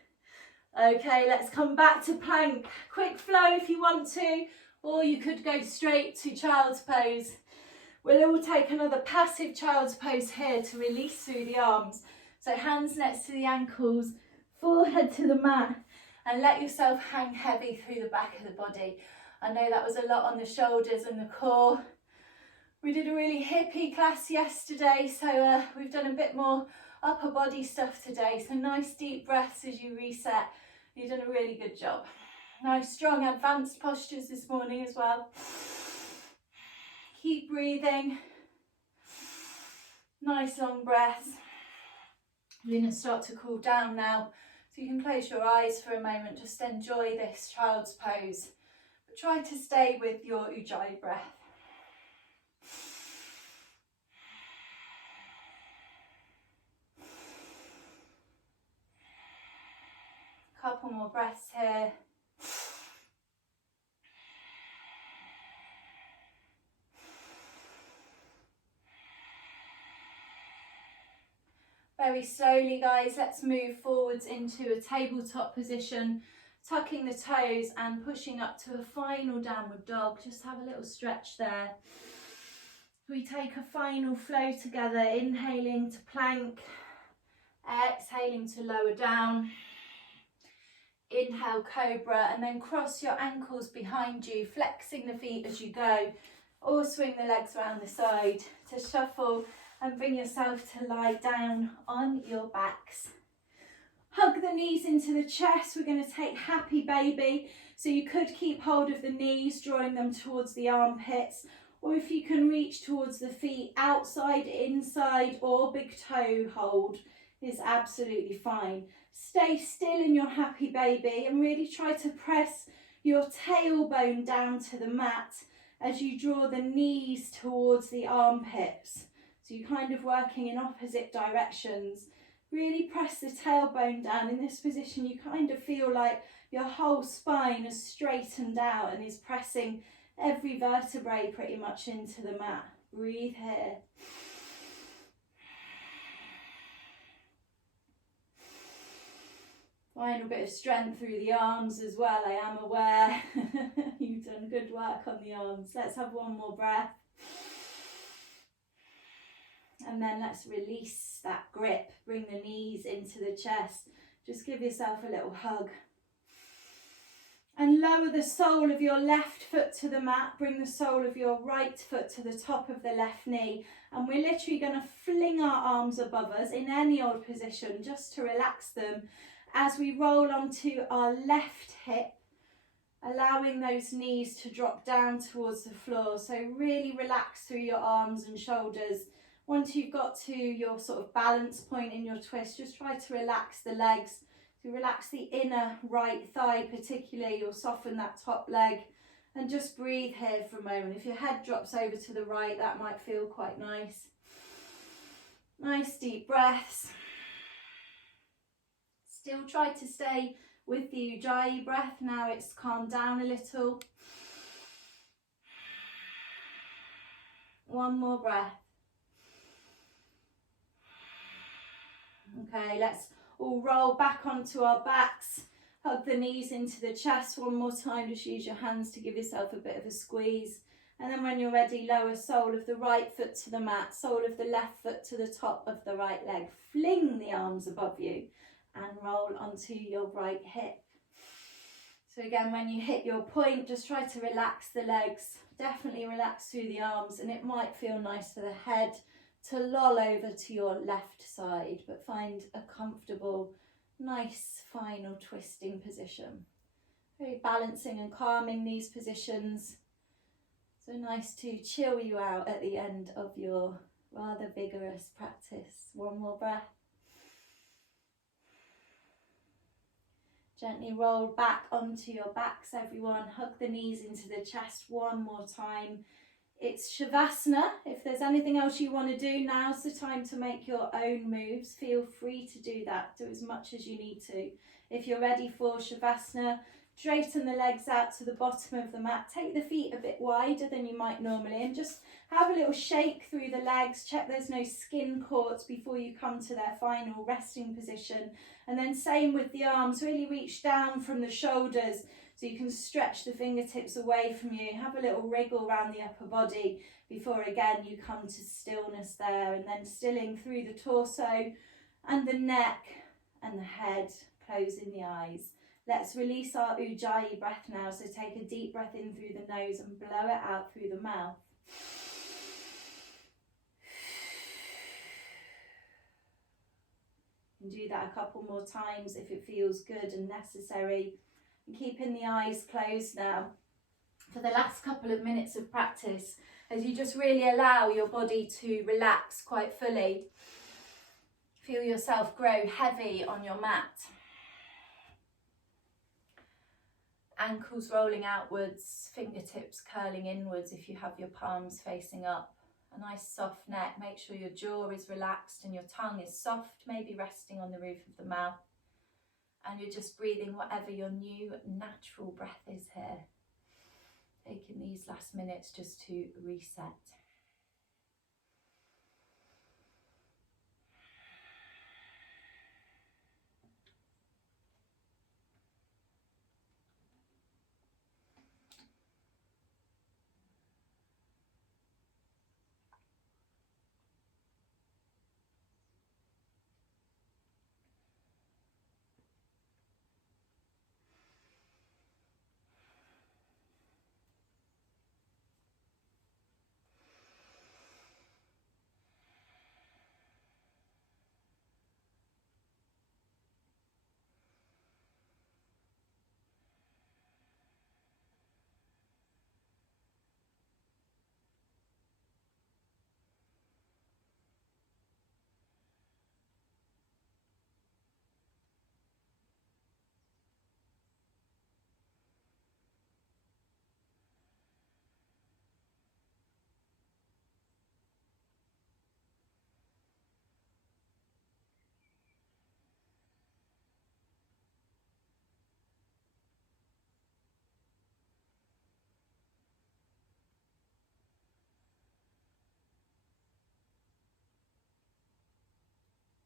Okay, let's come back to plank. Quick flow if you want to, or you could go straight to child's pose. We'll all take another passive child's pose here to release through the arms. So hands next to the ankles, forehead to the mat, and let yourself hang heavy through the back of the body. I know that was a lot on the shoulders and the core. We did a really hippie class yesterday, so we've done a bit more upper body stuff today. So nice deep breaths as you reset. You've done a really good job. Nice strong advanced postures this morning as well. Keep breathing. Nice long breaths. You're going to start to cool down now, so you can close your eyes for a moment. Just enjoy this child's pose, but try to stay with your Ujjayi breath. Couple more breaths here. Very slowly, guys, let's move forwards into a tabletop position, tucking the toes and pushing up to a final downward dog. Just have a little stretch there. We take a final flow together, inhaling to plank, exhaling to lower down. Inhale, cobra, and then cross your ankles behind you, flexing the feet as you go, or swing the legs around the side to shuffle and bring yourself to lie down on your backs. Hug the knees into the chest. We're going to take happy baby, so you could keep hold of the knees, drawing them towards the armpits, or if you can reach towards the feet, outside, inside, or big toe hold is absolutely fine. Stay still in your happy baby and really try to press your tailbone down to the mat as you draw the knees towards the armpits. So you're kind of working in opposite directions. Really press the tailbone down. In this position, you kind of feel like your whole spine is straightened out and is pressing every vertebrae pretty much into the mat. Breathe here. Final bit of strength through the arms as well, I am aware. You've done good work on the arms. Let's have one more breath. And then let's release that grip. Bring the knees into the chest. Just give yourself a little hug. And lower the sole of your left foot to the mat. Bring the sole of your right foot to the top of the left knee. And we're literally going to fling our arms above us in any old position just to relax them as we roll onto our left hip, allowing those knees to drop down towards the floor. So really relax through your arms and shoulders. Once you've got to your sort of balance point in your twist, just try to relax the legs So relax the inner right thigh particularly, you'll soften that top leg, and just breathe here for a moment. If your head drops over to the right, that might feel quite nice. Nice deep breaths. Still try to stay with the Ujjayi breath. Now it's calmed down a little. One more breath. Okay, let's all roll back onto our backs. Hug the knees into the chest one more time. Just use your hands to give yourself a bit of a squeeze. And then when you're ready, lower sole of the right foot to the mat, sole of the left foot to the top of the right leg. Fling the arms above you and roll onto your right hip. So again, when you hit your point, just try to relax the legs. Definitely relax through the arms, and it might feel nice for the head to loll over to your left side, but find a comfortable, nice final twisting position. Very balancing and calming these positions. So nice to chill you out at the end of your rather vigorous practice. One more breath. Gently roll back onto your backs, everyone. Hug the knees into the chest one more time. It's Shavasana. If there's anything else you want to do, now's the time to make your own moves. Feel free to do that. Do as much as you need to. If you're ready for Shavasana, straighten the legs out to the bottom of the mat. Take the feet a bit wider than you might normally, and just have a little shake through the legs. Check there's no skin caught before you come to their final resting position. And then same with the arms. Really reach down from the shoulders so you can stretch the fingertips away from you. Have a little wriggle around the upper body before again you come to stillness there, and then stilling through the torso and the neck and the head, closing the eyes. Let's release our Ujjayi breath now. So take a deep breath in through the nose and blow it out through the mouth. And do that a couple more times if it feels good and necessary. And keeping the eyes closed now for the last couple of minutes of practice, as you just really allow your body to relax quite fully. Feel yourself grow heavy on your mat. Ankles rolling outwards, fingertips curling inwards if you have your palms facing up. A nice soft neck. Make sure your jaw is relaxed and your tongue is soft, maybe resting on the roof of the mouth. And you're just breathing whatever your new natural breath is here. Taking these last minutes just to reset.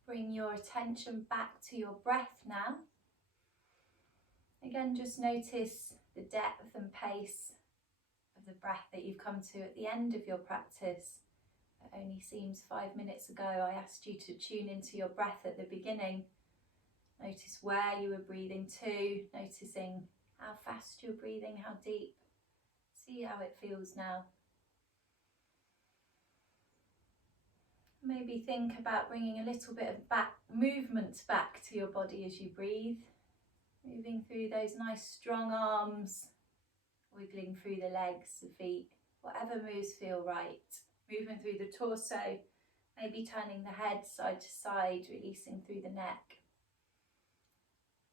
Bring your attention back to your breath now. Again, just notice the depth and pace of the breath that you've come to at the end of your practice. It only seems 5 minutes ago I asked you to tune into your breath at the beginning. Notice where you were breathing to, noticing how fast you're breathing, how deep. See how it feels now. Maybe think about bringing a little bit of movement back to your body as you breathe. Moving through those nice strong arms, wiggling through the legs, the feet, whatever moves feel right. Moving through the torso, maybe turning the head side to side, releasing through the neck.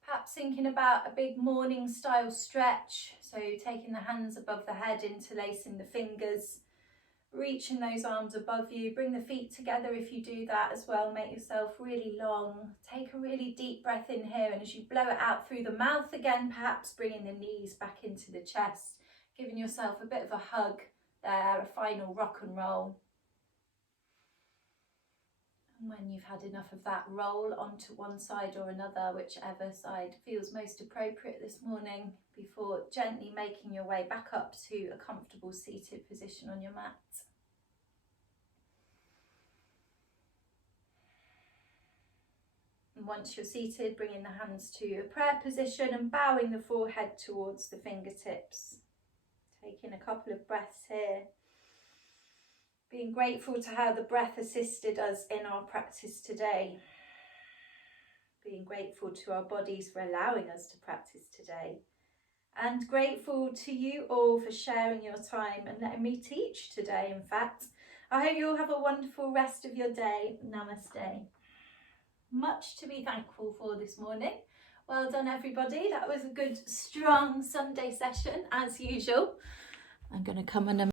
Perhaps thinking about a big morning style stretch, so taking the hands above the head, interlacing the fingers, reaching those arms above you. Bring the feet together if you do that as well. Make yourself really long. Take a really deep breath in here, and as you blow it out through the mouth again, perhaps bringing the knees back into the chest, giving yourself a bit of a hug there, a final rock and roll. And when you've had enough of that, roll onto one side or another, whichever side feels most appropriate this morning, before gently making your way back up to a comfortable seated position on your mat. And once you're seated, bringing the hands to a prayer position and bowing the forehead towards the fingertips. Taking a couple of breaths here. Being grateful to how the breath assisted us in our practice today. Being grateful to our bodies for allowing us to practice today. And grateful to you all for sharing your time and letting me teach today, in fact. I hope you all have a wonderful rest of your day. Namaste. Much to be thankful for this morning. Well done, everybody. That was a good, strong Sunday session, as usual. I'm going to come and